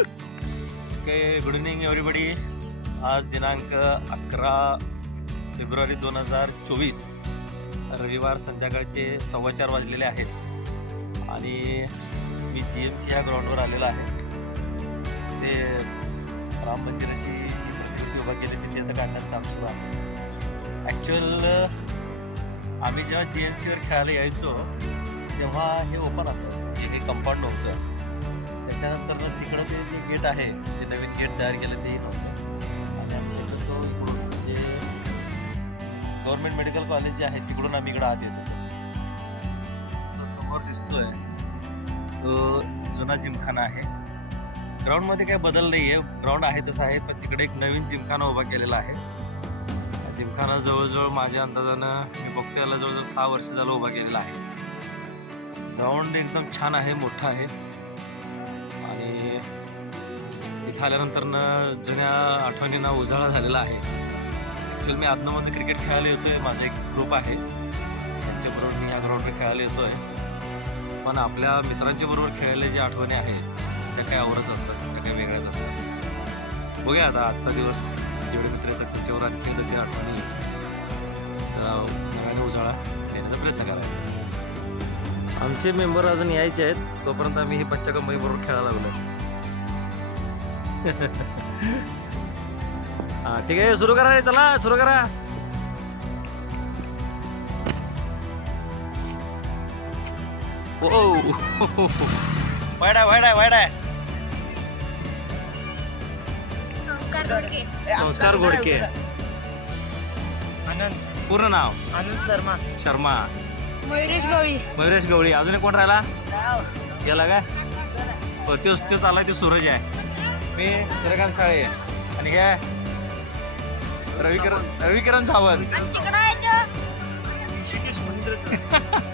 Okay good evening everybody आज दिनांक अकरा फेब्रुवारी दोन हजार चोवीस. रविवार संध्याकाळचे सव्वा चार वाजलेले आहेत. आणि मी जी एम सी या ग्राउंडवर आलेलो आहे. ते राम मंदिराची जी प्रतिकृती उभा केली तिथे आता काढण्याचं काम सुरू आहे. ॲक्च्युअल आम्ही जेव्हा जी एम सीवर खेळायला यायचो तेव्हा हे ओपन असायचं. हे कंपाऊंड होतं त्याच्यानंतर ना तिकडं ते जे गेट आहे जे नवीन गेट तयार केलं तेही नव्हतं आणि इकडून म्हणजे गव्हर्नमेंट मेडिकल कॉलेज जे आहे तिकडून आम्ही इकडं आत येत होतो. तो समोर दिसतोय. तो जुना जिमखाना आहे. ग्राउंडमध्ये काय बदल नाही आहे ग्राउंड आहे तसं आहे पण तिकडे एक नवीन जिमखाना उभा केलेला आहे. जिमखाना जवळजवळ माझ्या अंदाजानं मी बघतो याला जवळजवळ सहा वर्ष झालं उभा केलेला आहे. ग्राउंड एकदम छान आहे मोठा आहे. आणि इथं आल्यानंतर जुन्या आठवणींना उजाळा झालेला आहे. ॲक्च्युअली मी आदनामध्ये क्रिकेट खेळायला येतो आहे माझा एक ग्रुप आहे. त्यांच्याबरोबर मी ह्या ग्राउंडवर खेळायला येतो आहे पण आपल्या मित्रांच्या बरोबर खेळायला ज्या आठवणी आहेत त्या काही आवडच असतात त्या काही वेगळ्याच असतात. बघूया आता आजचा दिवस जेवढे मित्र येतात त्याच्यावर आणखी त्या आठवणी. नव्याने उजाळा देण्याचा प्रयत्न करायचा. आमचे मेंबर अजून यायचे आहेत. तोपर्यंत आम्ही ही बच्चा कंपनी बरोबर खेळायला लागलो. हा ठीक आहे सुरू करा रे चला सुरू करा. ओ आहे संस्कार घोडके संस्कार घोडके आनंद पूर्ण नाव? आनंद शर्मा. शर्मा. मयुरेश गवळी. मयुरेश गवळी. अजून एक कोण राहिला? गेला काय हो तोच तो चाललाय ते सूरज आहे. मी सूर्यकांत साळे आणि काय Ravikiran Ravikiran Sawant. Rishikesh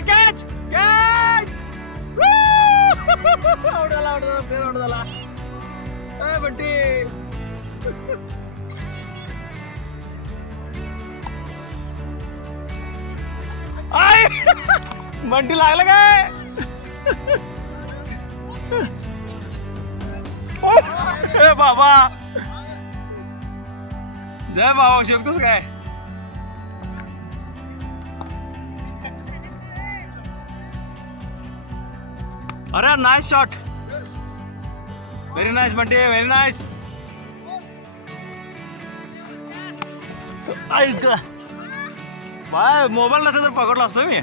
catch catch out झाला आउट झाला प्लेअर आउट झाला. ए बंटी. आय बंटी लागलं काय बाबा. जय बाबा शकतोस काय? अरे nice shot very nice Bunty very nice ऐक बाय मोबाईल नसेल तर पकडला असतो मी.